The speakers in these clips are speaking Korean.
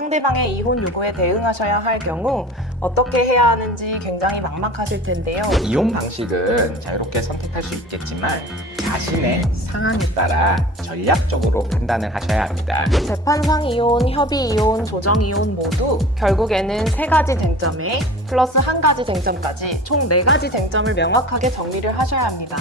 상대방의 이혼 요구에 대응하셔야 할 경우 어떻게 해야 하는지 굉장히 막막하실 텐데요. 이혼 방식은 자유롭게 선택할 수 있겠지만 자신의 상황에 따라 전략적으로 판단을 하셔야 합니다. 재판상 이혼, 협의 이혼, 조정 이혼 모두 결국에는 세 가지 쟁점에 플러스 한 가지 쟁점까지 총 네 가지 쟁점을 명확하게 정리를 하셔야 합니다.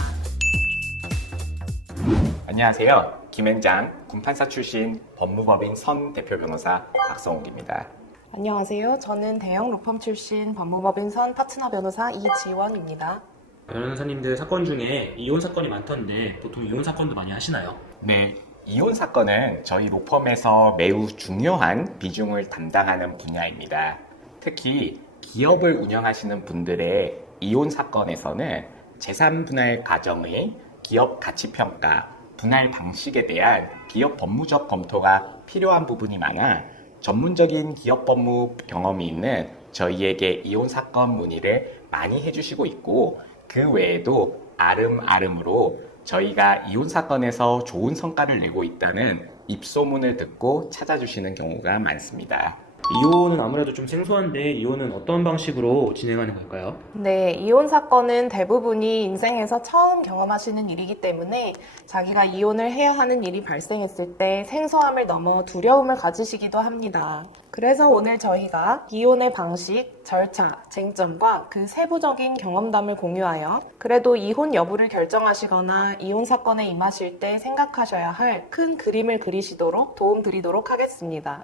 안녕하세요. 김앤장 군판사 출신 법무법인 선 대표 변호사 박성욱입니다. 안녕하세요. 저는 대형 로펌 출신 법무법인 선 파트너 변호사 이지원입니다. 변호사님들 사건 중에 이혼 사건이 많던데 보통 이혼 사건도 많이 하시나요? 네, 이혼 사건은 저희 로펌에서 매우 중요한 비중을 담당하는 분야입니다. 특히 기업을 운영하시는 분들의 이혼 사건에서는 재산 분할 과정의 기업 가치평가, 분할 방식에 대한 기업 법무적 검토가 필요한 부분이 많아 전문적인 기업 법무 경험이 있는 저희에게 이혼 사건 문의를 많이 해주시고 있고, 그 외에도 아름아름으로 저희가 이혼 사건에서 좋은 성과를 내고 있다는 입소문을 듣고 찾아주시는 경우가 많습니다. 이혼은 아무래도 좀 생소한데 이혼은 어떤 방식으로 진행하는 걸까요? 네, 이혼 사건은 대부분이 인생에서 처음 경험하시는 일이기 때문에 자기가 이혼을 해야 하는 일이 발생했을 때 생소함을 넘어 두려움을 가지시기도 합니다. 그래서 오늘 저희가 이혼의 방식, 절차, 쟁점과 그 세부적인 경험담을 공유하여 그래도 이혼 여부를 결정하시거나 이혼 사건에 임하실 때 생각하셔야 할 큰 그림을 그리시도록 도움드리도록 하겠습니다.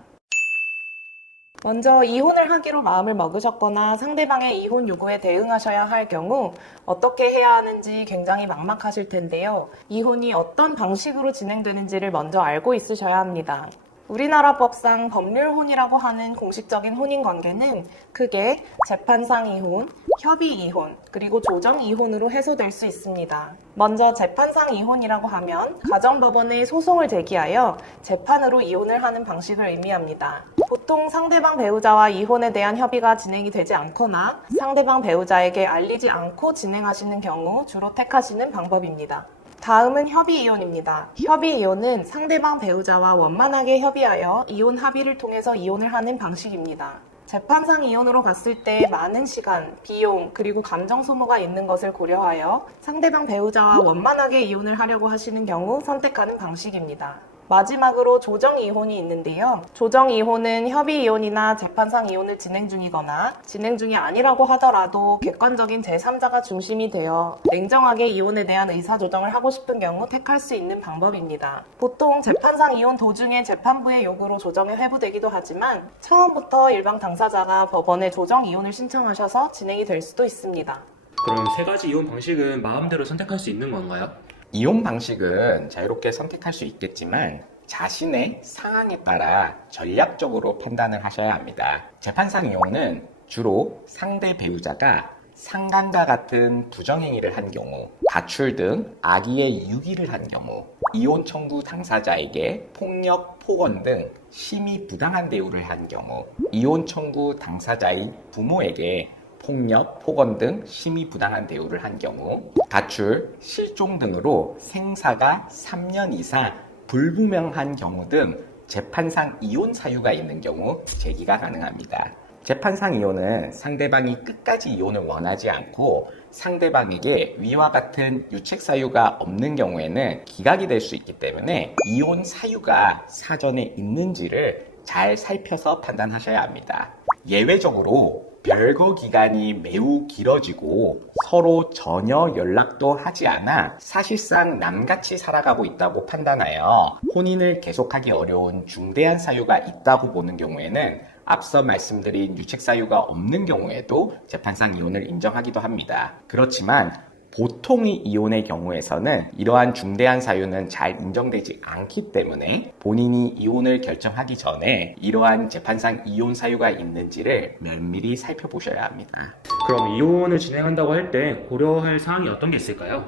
먼저 이혼을 하기로 마음을 먹으셨거나 상대방의 이혼 요구에 대응하셔야 할 경우 어떻게 해야 하는지 굉장히 막막하실 텐데요. 이혼이 어떤 방식으로 진행되는지를 먼저 알고 있으셔야 합니다. 우리나라 법상 법률혼이라고 하는 공식적인 혼인관계는 크게 재판상 이혼, 협의 이혼, 그리고 조정 이혼으로 해소될 수 있습니다. 먼저 재판상 이혼이라고 하면 가정법원에 소송을 제기하여 재판으로 이혼을 하는 방식을 의미합니다. 보통 상대방 배우자와 이혼에 대한 협의가 진행이 되지 않거나 상대방 배우자에게 알리지 않고 진행하시는 경우 주로 택하시는 방법입니다. 다음은 협의 이혼입니다. 협의 이혼은 상대방 배우자와 원만하게 협의하여 이혼 합의를 통해서 이혼을 하는 방식입니다. 재판상 이혼으로 갔을 때 많은 시간, 비용, 그리고 감정 소모가 있는 것을 고려하여 상대방 배우자와 원만하게 이혼을 하려고 하시는 경우 선택하는 방식입니다. 마지막으로 조정 이혼이 있는데요. 조정 이혼은 협의 이혼이나 재판상 이혼을 진행 중이거나 진행 중이 아니라고 하더라도 객관적인 제3자가 중심이 되어 냉정하게 이혼에 대한 의사조정을 하고 싶은 경우 택할 수 있는 방법입니다. 보통 재판상 이혼 도중에 재판부의 요구로 조정이 회부되기도 하지만 처음부터 일방 당사자가 법원에 조정 이혼을 신청하셔서 진행이 될 수도 있습니다. 그럼 세 가지 이혼 방식은 마음대로 선택할 수 있는 건가요? 이혼 방식은 자유롭게 선택할 수 있겠지만 자신의 상황에 따라 전략적으로 판단을 하셔야 합니다. 재판상 이혼은 주로 상대 배우자가 상간과 같은 부정행위를 한 경우, 가출 등 악의의 유기를 한 경우, 이혼 청구 당사자에게 폭력, 폭언 등 심히 부당한 대우를 한 경우, 이혼 청구 당사자의 부모에게 폭력, 폭언 등 심히 부당한 대우를 한 경우, 가출, 실종 등으로 생사가 3년 이상 불분명한 경우 등 재판상 이혼 사유가 있는 경우 제기가 가능합니다. 재판상 이혼은 상대방이 끝까지 이혼을 원하지 않고 상대방에게 위와 같은 유책 사유가 없는 경우에는 기각이 될 수 있기 때문에 이혼 사유가 사전에 있는지를 잘 살펴서 판단하셔야 합니다. 예외적으로 별거 기간이 매우 길어지고 서로 전혀 연락도 하지 않아 사실상 남같이 살아가고 있다고 판단하여 혼인을 계속하기 어려운 중대한 사유가 있다고 보는 경우에는 앞서 말씀드린 유책 사유가 없는 경우에도 재판상 이혼을 인정하기도 합니다. 그렇지만 보통의 이혼의 경우에서는 이러한 중대한 사유는 잘 인정되지 않기 때문에 본인이 이혼을 결정하기 전에 이러한 재판상 이혼 사유가 있는지를 면밀히 살펴보셔야 합니다. 그럼 이혼을 진행한다고 할 때 고려할 사항이 어떤 게 있을까요?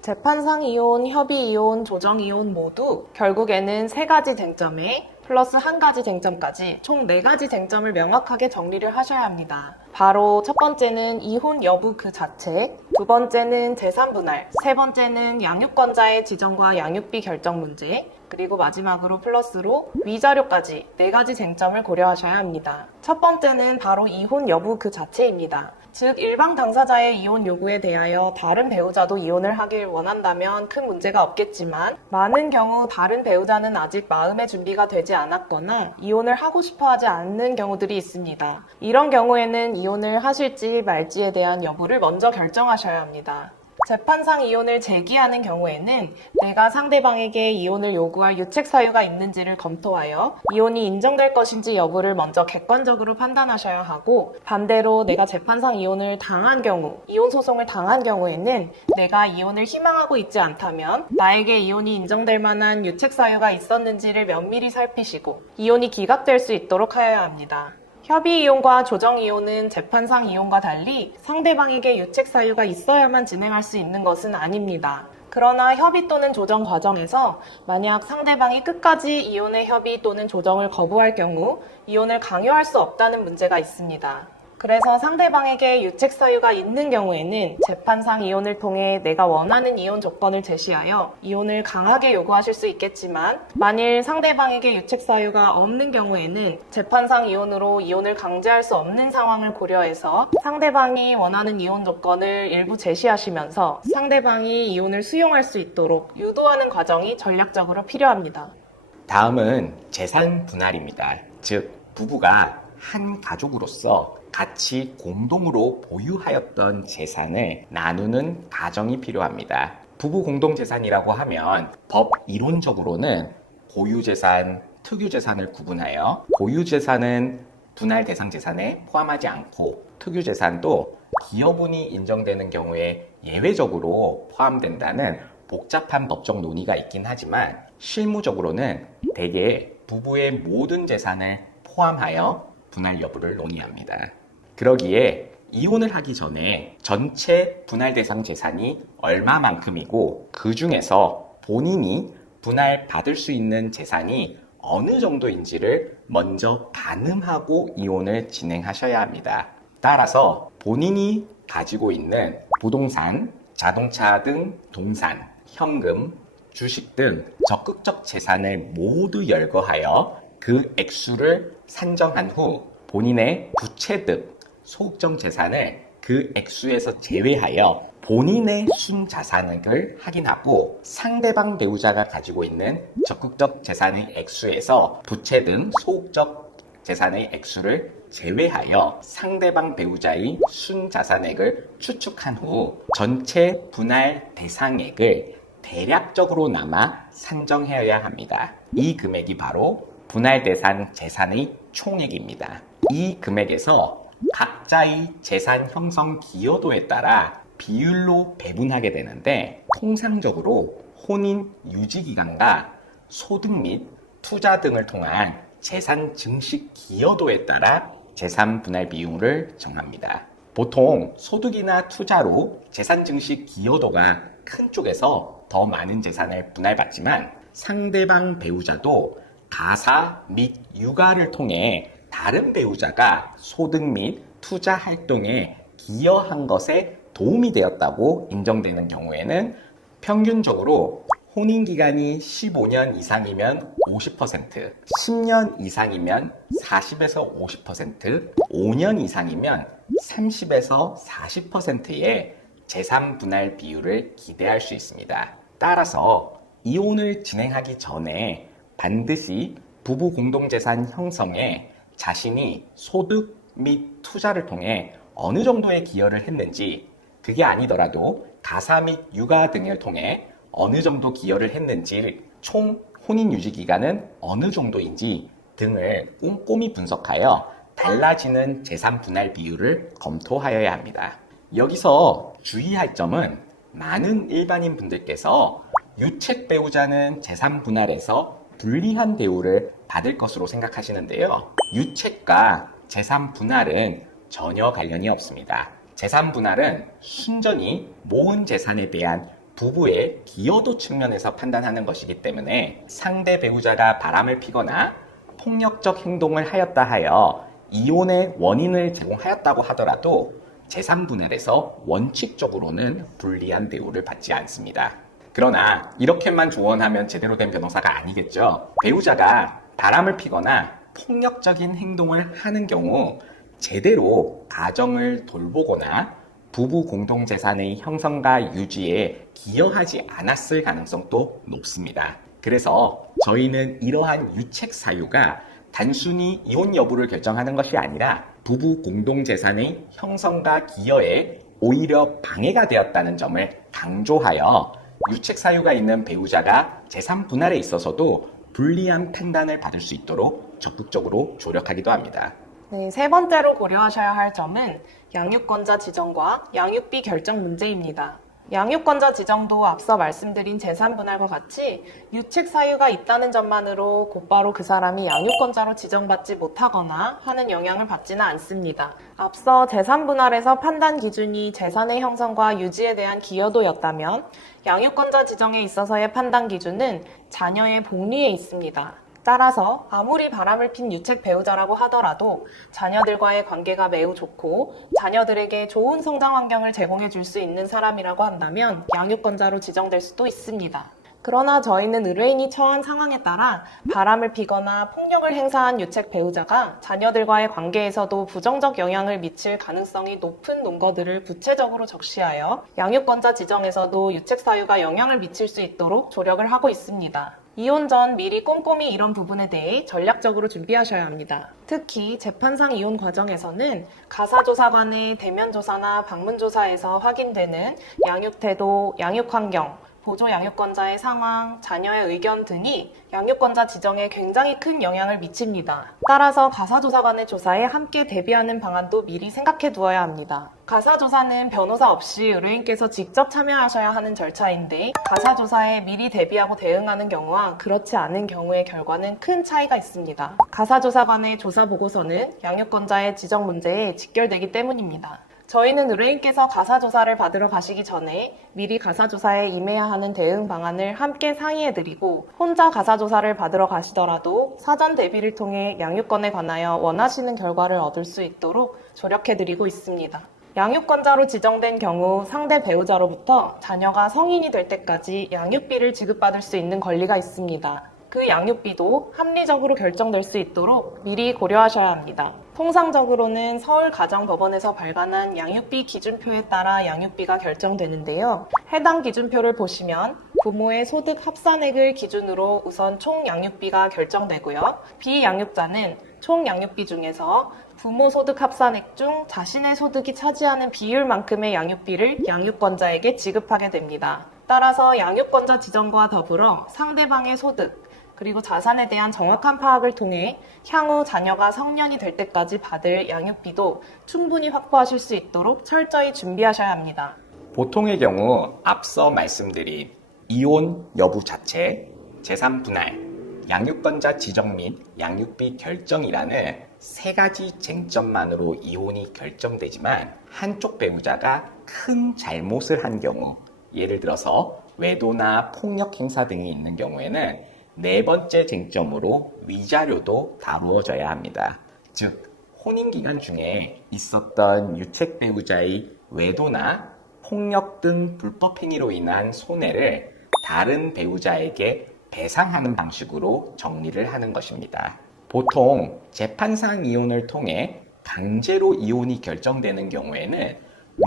재판상 이혼, 협의 이혼, 조정 이혼 모두 결국에는 세 가지 쟁점에 플러스 한 가지 쟁점까지 총 네 가지 쟁점을 명확하게 정리를 하셔야 합니다. 바로 첫 번째는 이혼 여부 그 자체, 두 번째는 재산 분할, 세 번째는 양육권자의 지정과 양육비 결정 문제, 그리고 마지막으로 플러스로 위자료까지 4가지 쟁점을 고려하셔야 합니다. 첫 번째는 바로 이혼 여부 그 자체입니다. 즉 일방 당사자의 이혼 요구에 대하여 다른 배우자도 이혼을 하길 원한다면 큰 문제가 없겠지만 많은 경우 다른 배우자는 아직 마음의 준비가 되지 않았거나 이혼을 하고 싶어 하지 않는 경우들이 있습니다. 이런 경우에는 이혼을 하실지 말지에 대한 여부를 먼저 결정하셔야 합니다. 재판상 이혼을 제기하는 경우에는 내가 상대방에게 이혼을 요구할 유책 사유가 있는지를 검토하여 이혼이 인정될 것인지 여부를 먼저 객관적으로 판단하셔야 하고, 반대로 내가 재판상 이혼을 당한 경우, 이혼 소송을 당한 경우에는 내가 이혼을 희망하고 있지 않다면 나에게 이혼이 인정될 만한 유책 사유가 있었는지를 면밀히 살피시고 이혼이 기각될 수 있도록 하여야 합니다. 협의 이혼과 조정 이혼은 재판상 이혼과 달리 상대방에게 유책 사유가 있어야만 진행할 수 있는 것은 아닙니다. 그러나 협의 또는 조정 과정에서 만약 상대방이 끝까지 이혼의 협의 또는 조정을 거부할 경우 이혼을 강요할 수 없다는 문제가 있습니다. 그래서 상대방에게 유책 사유가 있는 경우에는 재판상 이혼을 통해 내가 원하는 이혼 조건을 제시하여 이혼을 강하게 요구하실 수 있겠지만, 만일 상대방에게 유책 사유가 없는 경우에는 재판상 이혼으로 이혼을 강제할 수 없는 상황을 고려해서 상대방이 원하는 이혼 조건을 일부 제시하시면서 상대방이 이혼을 수용할 수 있도록 유도하는 과정이 전략적으로 필요합니다. 다음은 재산 분할입니다. 즉, 부부가 한 가족으로서 같이 공동으로 보유하였던 재산을 나누는 가정이 필요합니다. 부부 공동재산이라고 하면 법 이론적으로는 고유재산, 특유재산을 구분하여 고유재산은 분할 대상 재산에 포함하지 않고 특유재산도 기여분이 인정되는 경우에 예외적으로 포함된다는 복잡한 법적 논의가 있긴 하지만 실무적으로는 대개 부부의 모든 재산을 포함하여 분할 여부를 논의합니다. 그러기에 이혼을 하기 전에 전체 분할 대상 재산이 얼마만큼이고 그 중에서 본인이 분할 받을 수 있는 재산이 어느 정도인지를 먼저 가늠하고 이혼을 진행하셔야 합니다. 따라서 본인이 가지고 있는 부동산, 자동차 등 동산, 현금, 주식 등 적극적 재산을 모두 열거하여 그 액수를 산정한 후 본인의 부채득, 소극적 재산을 그 액수에서 제외하여 본인의 순자산액을 확인하고 상대방 배우자가 가지고 있는 적극적 재산의 액수에서 부채 등 소극적 재산의 액수를 제외하여 상대방 배우자의 순자산액을 추측한 후 전체 분할 대상액을 대략적으로나마 산정해야 합니다. 이 금액이 바로 분할 대상 재산의 총액입니다. 이 금액에서 각자의 재산 형성 기여도에 따라 비율로 배분하게 되는데, 통상적으로 혼인 유지 기간과 소득 및 투자 등을 통한 재산 증식 기여도에 따라 재산 분할 비율을 정합니다. 보통 소득이나 투자로 재산 증식 기여도가 큰 쪽에서 더 많은 재산을 분할받지만, 상대방 배우자도 가사 및 육아를 통해 다른 배우자가 소득 및 투자 활동에 기여한 것에 도움이 되었다고 인정되는 경우에는 평균적으로 혼인기간이 15년 이상이면 50%, 10년 이상이면 40에서 50%, 5년 이상이면 30에서 40%의 재산 분할 비율을 기대할 수 있습니다. 따라서 이혼을 진행하기 전에 반드시 부부 공동재산 형성에 자신이 소득 및 투자를 통해 어느 정도의 기여를 했는지, 그게 아니더라도 가사 및 육아 등을 통해 어느 정도 기여를 했는지, 총 혼인 유지 기간은 어느 정도인지 등을 꼼꼼히 분석하여 달라지는 재산 분할 비율을 검토하여야 합니다. 여기서 주의할 점은, 많은 일반인 분들께서 유책 배우자는 재산 분할에서 불리한 대우를 받을 것으로 생각하시는데요. 유책과 재산 분할은 전혀 관련이 없습니다. 재산 분할은 순전히 모은 재산에 대한 부부의 기여도 측면에서 판단하는 것이기 때문에 상대 배우자가 바람을 피거나 폭력적 행동을 하였다 하여 이혼의 원인을 제공하였다고 하더라도 재산분할에서 원칙적으로는 불리한 대우를 받지 않습니다. 그러나 이렇게만 조언하면 제대로 된 변호사가 아니겠죠. 배우자가 바람을 피거나 폭력적인 행동을 하는 경우 제대로 가정을 돌보거나 부부 공동재산의 형성과 유지에 기여하지 않았을 가능성도 높습니다. 그래서 저희는 이러한 유책 사유가 단순히 이혼 여부를 결정하는 것이 아니라 부부 공동재산의 형성과 기여에 오히려 방해가 되었다는 점을 강조하여 유책 사유가 있는 배우자가 재산 분할에 있어서도 불리한 판단을 받을 수 있도록 적극적으로 조력하기도 합니다. 네, 세 번째로 고려하셔야 할 점은 양육권자 지정과 양육비 결정 문제입니다. 양육권자 지정도 앞서 말씀드린 재산 분할과 같이 유책 사유가 있다는 점만으로 곧바로 그 사람이 양육권자로 지정받지 못하거나 하는 영향을 받지는 않습니다. 앞서 재산 분할에서 판단 기준이 재산의 형성과 유지에 대한 기여도였다면 양육권자 지정에 있어서의 판단 기준은 자녀의 복리에 있습니다. 따라서 아무리 바람을 핀 유책 배우자라고 하더라도 자녀들과의 관계가 매우 좋고 자녀들에게 좋은 성장 환경을 제공해 줄 수 있는 사람이라고 한다면 양육권자로 지정될 수도 있습니다. 그러나 저희는 의뢰인이 처한 상황에 따라 바람을 피거나 폭력을 행사한 유책 배우자가 자녀들과의 관계에서도 부정적 영향을 미칠 가능성이 높은 논거들을 구체적으로 적시하여 양육권자 지정에서도 유책 사유가 영향을 미칠 수 있도록 조력을 하고 있습니다. 이혼 전 미리 꼼꼼히 이런 부분에 대해 전략적으로 준비하셔야 합니다. 특히 재판상 이혼 과정에서는 가사조사관의 대면조사나 방문조사에서 확인되는 양육태도, 양육환경, 보조 양육권자의 상황, 자녀의 의견 등이 양육권자 지정에 굉장히 큰 영향을 미칩니다. 따라서 가사조사관의 조사에 함께 대비하는 방안도 미리 생각해 두어야 합니다. 가사조사는 변호사 없이 의뢰인께서 직접 참여하셔야 하는 절차인데 가사조사에 미리 대비하고 대응하는 경우와 그렇지 않은 경우의 결과는 큰 차이가 있습니다. 가사조사관의 조사 보고서는 양육권자의 지정 문제에 직결되기 때문입니다. 저희는 의뢰인께서 가사조사를 받으러 가시기 전에 미리 가사조사에 임해야 하는 대응 방안을 함께 상의해드리고 혼자 가사조사를 받으러 가시더라도 사전 대비를 통해 양육권에 관하여 원하시는 결과를 얻을 수 있도록 조력해드리고 있습니다. 양육권자로 지정된 경우 상대 배우자로부터 자녀가 성인이 될 때까지 양육비를 지급받을 수 있는 권리가 있습니다. 그 양육비도 합리적으로 결정될 수 있도록 미리 고려하셔야 합니다. 통상적으로는 서울가정법원에서 발간한 양육비 기준표에 따라 양육비가 결정되는데요. 해당 기준표를 보시면 부모의 소득 합산액을 기준으로 우선 총 양육비가 결정되고요. 비양육자는 총 양육비 중에서 부모 소득 합산액 중 자신의 소득이 차지하는 비율만큼의 양육비를 양육권자에게 지급하게 됩니다. 따라서 양육권자 지정과 더불어 상대방의 소득, 그리고 자산에 대한 정확한 파악을 통해 향후 자녀가 성년이 될 때까지 받을 양육비도 충분히 확보하실 수 있도록 철저히 준비하셔야 합니다. 보통의 경우 앞서 말씀드린 이혼 여부 자체, 재산 분할, 양육권자 지정 및 양육비 결정이라는 세 가지 쟁점만으로 이혼이 결정되지만 한쪽 배우자가 큰 잘못을 한 경우, 예를 들어서 외도나 폭력 행사 등이 있는 경우에는 네 번째 쟁점으로 위자료도 다루어져야 합니다. 즉, 혼인기간 중에 있었던 유책 배우자의 외도나 폭력 등 불법 행위로 인한 손해를 다른 배우자에게 배상하는 방식으로 정리를 하는 것입니다. 보통 재판상 이혼을 통해 강제로 이혼이 결정되는 경우에는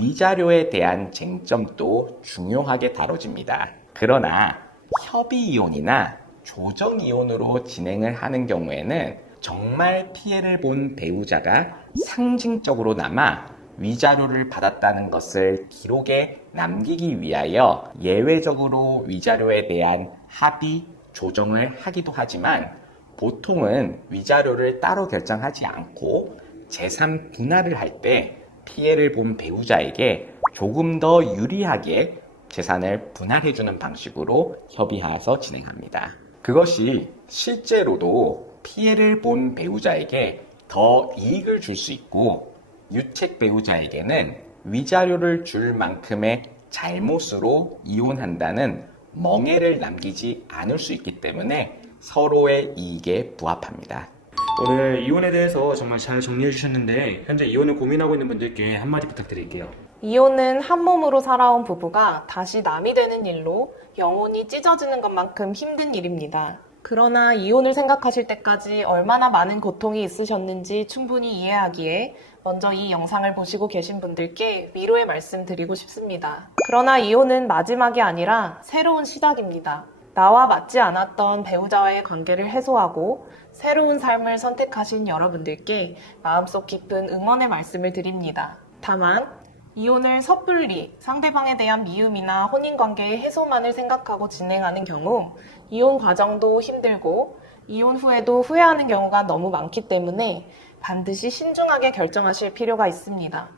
위자료에 대한 쟁점도 중요하게 다뤄집니다. 그러나 협의 이혼이나 조정 이혼으로 진행을 하는 경우에는 정말 피해를 본 배우자가 상징적으로나마 위자료를 받았다는 것을 기록에 남기기 위하여 예외적으로 위자료에 대한 합의, 조정을 하기도 하지만 보통은 위자료를 따로 결정하지 않고 재산 분할을 할 때 피해를 본 배우자에게 조금 더 유리하게 재산을 분할해주는 방식으로 협의해서 진행합니다. 그것이 실제로도 피해를 본 배우자에게 더 이익을 줄 수 있고 유책 배우자에게는 위자료를 줄 만큼의 잘못으로 이혼한다는 멍해를 남기지 않을 수 있기 때문에 서로의 이익에 부합합니다. 오늘 이혼에 대해서 정말 잘 정리해 주셨는데 현재 이혼을 고민하고 있는 분들께 한마디 부탁드릴게요. 이혼은 한 몸으로 살아온 부부가 다시 남이 되는 일로 영혼이 찢어지는 것만큼 힘든 일입니다. 그러나 이혼을 생각하실 때까지 얼마나 많은 고통이 있으셨는지 충분히 이해하기에 먼저 이 영상을 보시고 계신 분들께 위로의 말씀 드리고 싶습니다. 그러나 이혼은 마지막이 아니라 새로운 시작입니다. 나와 맞지 않았던 배우자와의 관계를 해소하고 새로운 삶을 선택하신 여러분들께 마음속 깊은 응원의 말씀을 드립니다. 다만 이혼을 섣불리 상대방에 대한 미움이나 혼인관계의 해소만을 생각하고 진행하는 경우 이혼 과정도 힘들고 이혼 후에도 후회하는 경우가 너무 많기 때문에 반드시 신중하게 결정하실 필요가 있습니다.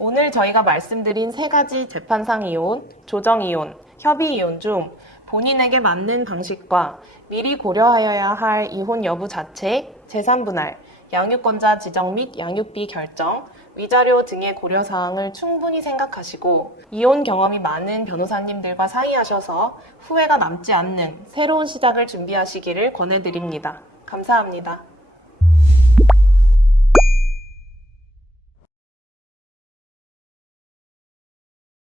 오늘 저희가 말씀드린 3가지 재판상 이혼, 조정 이혼, 협의 이혼 중 본인에게 맞는 방식과 미리 고려하여야 할 이혼 여부 자체, 재산 분할, 양육권자 지정 및 양육비 결정, 위자료 등의 고려사항을 충분히 생각하시고 이혼 경험이 많은 변호사님들과 상의하셔서 후회가 남지 않는 새로운 시작을 준비하시기를 권해드립니다. 감사합니다.